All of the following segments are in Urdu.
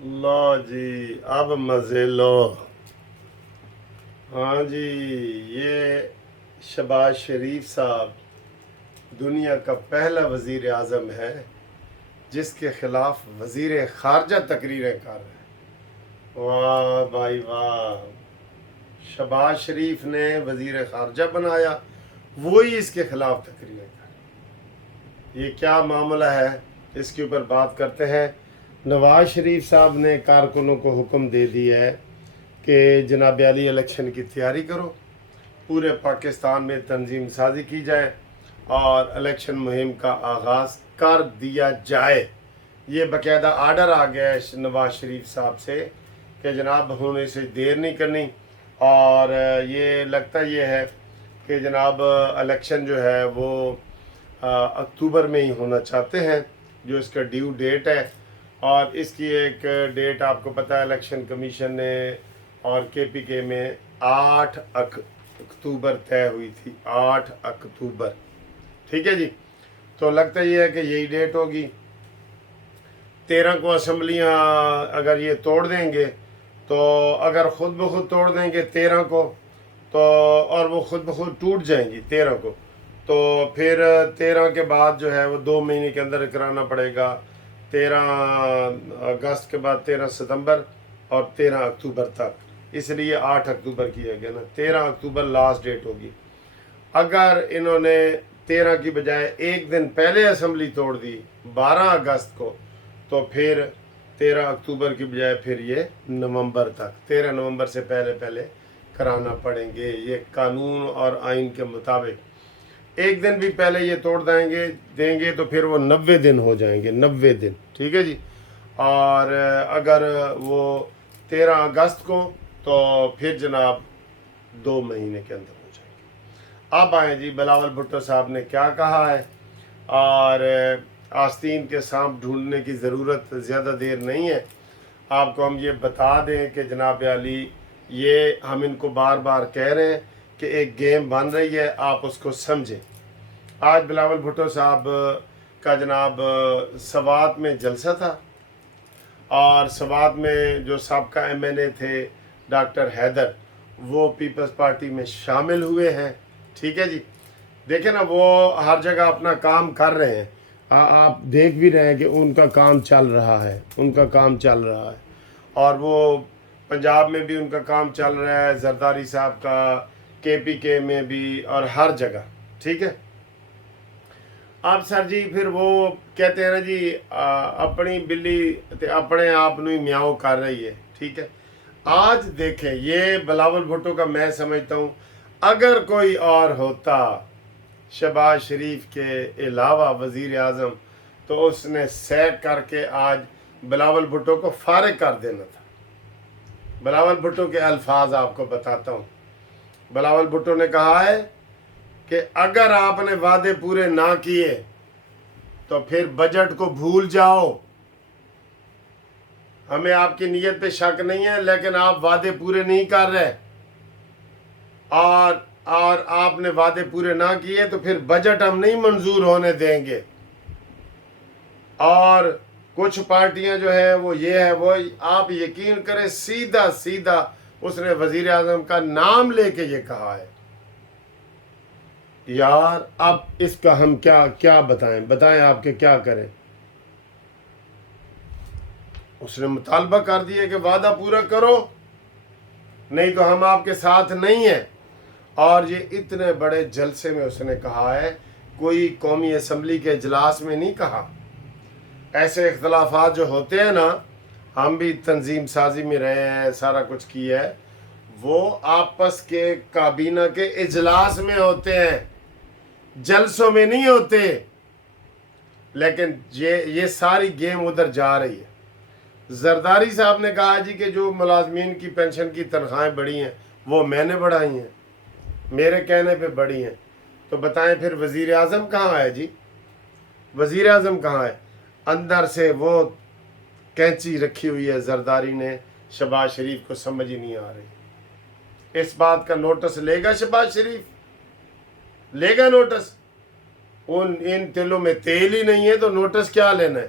لو جی اب مزے لو۔ ہاں جی، یہ شہباز شریف صاحب دنیا کا پہلا وزیر اعظم ہے جس کے خلاف وزیر خارجہ تقریریں کر رہے ہیں۔ واہ بھائی واہ، شہباز شریف نے وزیر خارجہ بنایا، وہی اس کے خلاف تقریریں کر رہے ہیں۔ یہ کیا معاملہ ہے، اس کے اوپر بات کرتے ہیں۔ نواز شریف صاحب نے کارکنوں کو حکم دے دیا ہے کہ جناب علی الیکشن کی تیاری کرو، پورے پاکستان میں تنظیم سازی کی جائے اور الیکشن مہم کا آغاز کر دیا جائے۔ یہ باقاعدہ آرڈر آ گیا ہے نواز شریف صاحب سے کہ جناب ہونے سے دیر نہیں کرنی، اور یہ لگتا یہ ہے کہ جناب الیکشن جو ہے وہ اکتوبر میں ہی ہونا چاہتے ہیں، جو اس کا ڈیو ڈیٹ ہے۔ اور اس کی ایک ڈیٹ آپ کو پتہ ہے الیکشن کمیشن نے اور کے پی کے میں 8 اکتوبر طے ہوئی تھی، 8 اکتوبر، ٹھیک ہے جی۔ تو لگتا یہ ہے کہ یہی ڈیٹ ہوگی۔ 13 کو اسمبلیاں اگر یہ توڑ دیں گے تو اگر خود بخود توڑ دیں گے 13 کو تو، اور وہ خود بخود ٹوٹ جائیں گی 13 کو، تو پھر 13 کے بعد جو ہے وہ 2 مہینے کے اندر کرانا پڑے گا، 13 اگست کے بعد 13 ستمبر اور 13 اکتوبر تک، اس لیے 8 اکتوبر کیا گیا نا، 13 اکتوبر لاسٹ ڈیٹ ہوگی۔ اگر انہوں نے 13 کی بجائے ایک دن پہلے اسمبلی توڑ دی 12 اگست کو، تو پھر 13 اکتوبر کی بجائے پھر یہ نومبر تک، 13 نومبر سے پہلے پہلے کرانا پڑیں گے، یہ قانون اور آئین کے مطابق۔ ایک دن بھی پہلے یہ توڑ دیں گے تو پھر وہ 90 دن ہو جائیں گے، 90 دن، ٹھیک ہے جی۔ اور اگر وہ 13 اگست کو تو پھر جناب 2 مہینے کے اندر ہو جائیں گے۔ اب آئیں جی، بلاول بھٹو صاحب نے کیا کہا ہے، اور آستین کے سانپ ڈھونڈنے کی ضرورت زیادہ دیر نہیں ہے۔ آپ کو ہم یہ بتا دیں کہ جناب علی، یہ ہم ان کو بار بار کہہ رہے ہیں کہ ایک گیم بن رہی ہے، آپ اس کو سمجھیں۔ آج بلاول بھٹو صاحب کا جناب سوات میں جلسہ تھا، اور سوات میں جو سابقہ ایم این اے تھے ڈاکٹر حیدر، وہ پیپلز پارٹی میں شامل ہوئے ہیں، ٹھیک ہے جی۔ دیکھیں نا، وہ ہر جگہ اپنا کام کر رہے ہیں، آپ دیکھ بھی رہے ہیں کہ ان کا کام چل رہا ہے، ان کا کام چل رہا ہے، اور وہ پنجاب میں بھی ان کا کام چل رہا ہے، زرداری صاحب کا، کے پی کے میں بھی، اور ہر جگہ، ٹھیک ہے۔ اب سر جی پھر وہ کہتے ہیں نا جی، اپنی بلی اپنے آپ نو ہی میاؤ کر رہی ہے، ٹھیک ہے۔ آج دیکھیں، یہ بلاول بھٹو کا میں سمجھتا ہوں اگر کوئی اور ہوتا شہباز شریف کے علاوہ وزیر اعظم، تو اس نے سیک کر کے آج بلاول بھٹو کو فارغ کر دینا تھا۔ بلاول بھٹو کے الفاظ آپ کو بتاتا ہوں۔ بلاول بھٹو نے کہا ہے کہ اگر آپ نے وعدے پورے نہ کیے تو پھر بجٹ کو بھول جاؤ، ہمیں آپ کی نیت پہ شک نہیں ہے، لیکن آپ وعدے پورے نہیں کر رہے، اور آپ نے وعدے پورے نہ کیے تو پھر بجٹ ہم نہیں منظور ہونے دیں گے۔ اور کچھ پارٹیاں جو ہے وہ یہ ہے، وہ آپ یقین کریں سیدھا سیدھا اس نے وزیر اعظم کا نام لے کے یہ کہا ہے۔ یار اب اس کا ہم کیا بتائیں آپ کے کیا کریں۔ اس نے مطالبہ کر دیا کہ وعدہ پورا کرو، نہیں تو ہم آپ کے ساتھ نہیں ہیں۔ اور یہ اتنے بڑے جلسے میں اس نے کہا ہے، کوئی قومی اسمبلی کے اجلاس میں نہیں کہا۔ ایسے اختلافات جو ہوتے ہیں نا، ہم بھی تنظیم سازی میں رہے ہیں، سارا کچھ کیا ہے، وہ آپس کے کابینہ کے اجلاس میں ہوتے ہیں، جلسوں میں نہیں ہوتے۔ لیکن یہ ساری گیم ادھر جا رہی ہے۔ زرداری صاحب نے کہا جی کہ جو ملازمین کی پینشن کی تنخواہیں بڑھی ہیں وہ میں نے بڑھائی ہیں، میرے کہنے پہ بڑھی ہیں۔ تو بتائیں پھر وزیر اعظم کہاں ہے جی؟ وزیر اعظم کہاں ہے؟ اندر سے وہ کینچی رکھی ہوئی ہے زرداری نے، شہباز شریف کو سمجھ ہی نہیں آ رہی۔ اس بات کا نوٹس لے گا شہباز شریف؟ لے گا نوٹس؟ ان تلوں میں تیل ہی نہیں ہے تو نوٹس کیا لینا ہے؟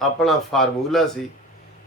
ਆਪਣਾ ਫਾਰਮੂਲਾ ਸੀ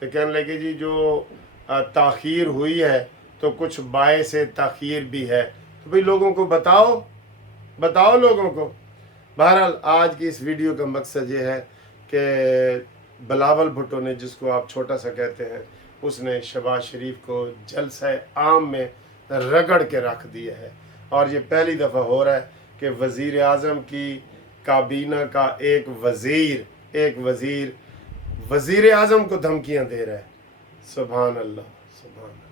تو کہنے لگے جی جو تاخیر ہوئی ہے تو کچھ باعث تاخیر بھی ہے، تو بھئی لوگوں کو بتاؤ لوگوں کو۔ بہرحال آج کی اس ویڈیو کا مقصد یہ ہے کہ بلاول بھٹو نے، جس کو آپ چھوٹا سا کہتے ہیں، اس نے شہباز شریف کو جلسہ عام میں رگڑ کے رکھ دیا ہے، اور یہ پہلی دفعہ ہو رہا ہے کہ وزیر اعظم کی کابینہ کا ایک وزیر وزیر اعظم کو دھمکیاں دے رہا ہے۔ سبحان اللہ، سبحان اللہ۔